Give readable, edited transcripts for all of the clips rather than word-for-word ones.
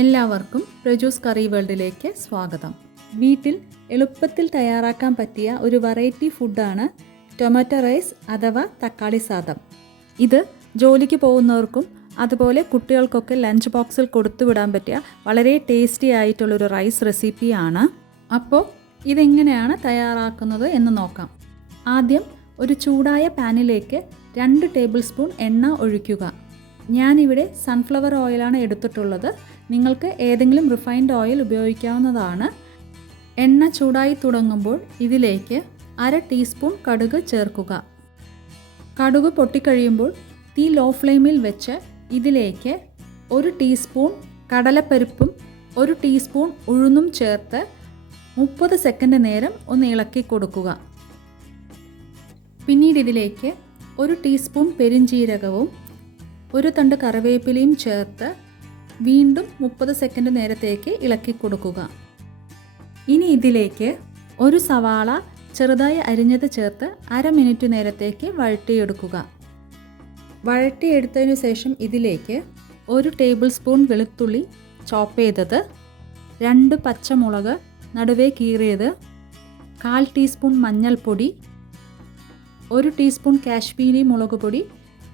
എല്ലാവർക്കും പ്രജൂസ് കറി വേൾഡിലേക്ക് സ്വാഗതം. വീട്ടിൽ എളുപ്പത്തിൽ തയ്യാറാക്കാൻ പറ്റിയ ഒരു വെറൈറ്റി ഫുഡാണ് ടൊമാറ്റോ റൈസ് അഥവാ തക്കാളി സാദം. ഇത് ജോലിക്ക് പോകുന്നവർക്കും അതുപോലെ കുട്ടികൾക്കൊക്കെ ലഞ്ച് ബോക്സിൽ കൊടുത്തുവിടാൻ പറ്റിയ വളരെ ടേസ്റ്റി ആയിട്ടുള്ളൊരു റൈസ് റെസിപ്പിയാണ്. അപ്പോൾ ഇതെങ്ങനെയാണ് തയ്യാറാക്കുന്നത് എന്ന് നോക്കാം. ആദ്യം ഒരു ചൂടായ പാനിലേക്ക് 2 ടേബിൾ സ്പൂൺ എണ്ണ ഒഴിക്കുക. ഞാനിവിടെ സൺഫ്ലവർ ഓയിലാണ് എടുത്തിട്ടുള്ളത്. നിങ്ങൾക്ക് ഏതെങ്കിലും റിഫൈൻഡ് ഓയിൽ ഉപയോഗിക്കാവുന്നതാണ്. എണ്ണ ചൂടായി തുടങ്ങുമ്പോൾ ഇതിലേക്ക് 1/2 ടീസ്പൂൺ കടുക് ചേർക്കുക. കടുക് പൊട്ടിക്കഴിയുമ്പോൾ തീ ലോ ഫ്ലെയിമിൽ വെച്ച് ഇതിലേക്ക് 1 ടീസ്പൂൺ കടലപ്പരിപ്പും 1 ടീസ്പൂൺ ഉഴുന്നും ചേർത്ത് 30 സെക്കൻഡ് നേരം ഒന്ന് ഇളക്കി കൊടുക്കുക. പിന്നീട് ഇതിലേക്ക് 1 ടീസ്പൂൺ പെരിഞ്ജീരകവും 1 തണ്ട് കറിവേപ്പിലയും ചേർത്ത് വീണ്ടും 30 സെക്കൻഡ് നേരത്തേക്ക് ഇളക്കി കൊടുക്കുക. ഇനി ഇതിലേക്ക് 1 സവാള ചെറുതായി അരിഞ്ഞത് ചേർത്ത് 1/2 മിനിറ്റ് നേരത്തേക്ക് വഴറ്റിയെടുക്കുക. വഴറ്റിയെടുത്തതിനു ശേഷം ഇതിലേക്ക് 1 ടേബിൾ സ്പൂൺ വെളുത്തുള്ളി ചോപ്പ് ചെയ്തത്, 2 പച്ചമുളക് നടുവേ കീറിയത്, 1/4 ടീസ്പൂൺ മഞ്ഞൾപ്പൊടി, 1 ടീസ്പൂൺ കാശ്മീരി മുളക് പൊടി.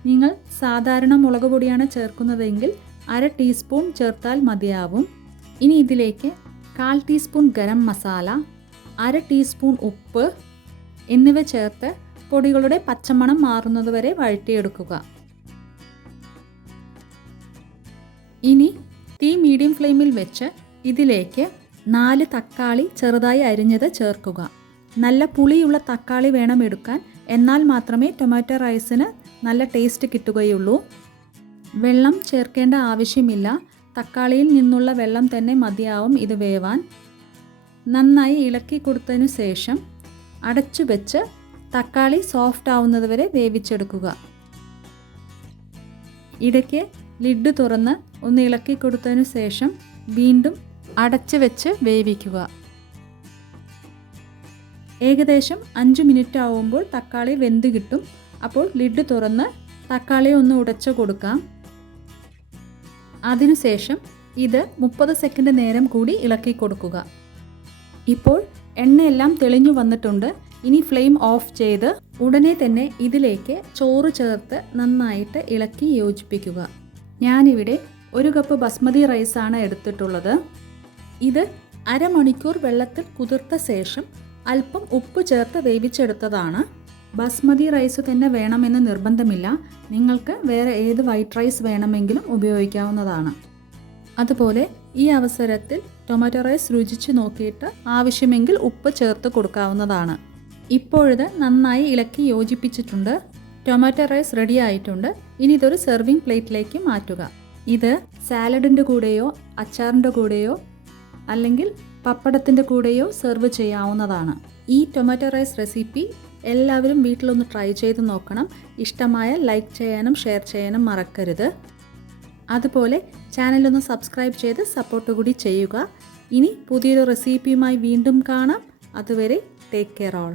നിങ്ങൾ സാധാരണ മുളക് പൊടിയാണ് ചേർക്കുന്നതെങ്കിൽ 1/2 ടീസ്പൂൺ ചേർത്താൽ മതിയാവും. ഇനി ഇതിലേക്ക് 1/4 ടീസ്പൂൺ ഗരം മസാല, 1/2 ടീസ്പൂൺ ഉപ്പ് എന്നിവ ചേർത്ത് പൊടികളുടെ പച്ചമണം മാറുന്നതുവരെ വഴറ്റിയെടുക്കുക. ഇനി തീ മീഡിയം ഫ്ലെയിമിൽ വെച്ച് ഇതിലേക്ക് 4 തക്കാളി ചെറുതായി അരിഞ്ഞത് ചേർക്കുക. നല്ല പുളിയുള്ള തക്കാളി വേണം എടുക്കാൻ, എന്നാൽ മാത്രമേ ടൊമാറ്റോ റൈസിന് നല്ല ടേസ്റ്റ് കിട്ടുകയുള്ളൂ. വെള്ളം ചേർക്കേണ്ട ആവശ്യമില്ല. തക്കാളിയിൽ നിന്നുള്ള വെള്ളം തന്നെ മതിയാവും ഇത് വേവാൻ. നന്നായി ഇളക്കി കൊടുത്തതിനു ശേഷം അടച്ചു വെച്ച് തക്കാളി സോഫ്റ്റ് ആവുന്നത് വരെ വേവിച്ചെടുക്കുക. ഇടയ്ക്ക് ലിഡ് തുറന്ന് ഒന്ന് ഇളക്കി കൊടുത്തതിനു ശേഷം വീണ്ടും അടച്ചു വെച്ച് വേവിക്കുക. ഏകദേശം 5 മിനിറ്റ് ആവുമ്പോൾ തക്കാളി വെന്ത് കിട്ടും. അപ്പോൾ ലിഡ് തുറന്ന് തക്കാളി ഒന്ന് ഉടച്ചു കൊടുക്കാം. അതിനുശേഷം ഇത് 30 സെക്കൻഡ് നേരം കൂടി ഇളക്കി കൊടുക്കുക. ഇപ്പോൾ എണ്ണയെല്ലാം തെളിഞ്ഞു വന്നിട്ടുണ്ട്. ഇനി ഫ്ലെയിം ഓഫ് ചെയ്ത് ഉടനെ തന്നെ ഇതിലേക്ക് ചോറ് ചേർത്ത് നന്നായിട്ട് ഇളക്കി യോജിപ്പിക്കുക. ഞാനിവിടെ 1 കപ്പ് ബസ്മതി റൈസാണ് എടുത്തിട്ടുള്ളത്. ഇത് 1/2 മണിക്കൂർ വെള്ളത്തിൽ കുതിർത്ത ശേഷം അല്പം ഉപ്പ് ചേർത്ത് വേവിച്ചെടുത്തതാണ്. ബസ്മതി റൈസ് തന്നെ വേണമെന്ന് നിർബന്ധമില്ല. നിങ്ങൾക്ക് വേറെ ഏത് വൈറ്റ് റൈസ് വേണമെങ്കിലും ഉപയോഗിക്കാവുന്നതാണ്. അതുപോലെ ഈ അവസരത്തിൽ ടൊമാറ്റോ റൈസ് രുചിച്ച് നോക്കിയിട്ട് ആവശ്യമെങ്കിൽ ഉപ്പ് ചേർത്ത് കൊടുക്കാവുന്നതാണ്. ഇപ്പോഴിത് നന്നായി ഇളക്കി യോജിപ്പിച്ചിട്ടുണ്ട്. ടൊമാറ്റോ റൈസ് റെഡി ആയിട്ടുണ്ട്. ഇനി ഇതൊരു സെർവിങ് പ്ലേറ്റിലേക്ക് മാറ്റുക. ഇത് സാലഡിൻ്റെ കൂടെയോ അച്ചാറിൻ്റെ കൂടെയോ അല്ലെങ്കിൽ പപ്പടത്തിൻ്റെ കൂടെയോ സെർവ് ചെയ്യാവുന്നതാണ്. ഈ ടൊമാറ്റോ റൈസ് റെസിപ്പി എല്ലാവരും വീട്ടിലൊന്ന് ട്രൈ ചെയ്ത് നോക്കണം. ഇഷ്ടമായ ലൈക്ക് ചെയ്യാനും ഷെയർ ചെയ്യാനും മറക്കരുത്. അതുപോലെ ചാനലൊന്ന് സബ്സ്ക്രൈബ് ചെയ്ത് സപ്പോർട്ട് കൂടി ചെയ്യുക. ഇനി പുതിയൊരു റെസിപ്പിയുമായി വീണ്ടും കാണാം. അതുവരെ ടേക്ക് കെയർ ഓൾ.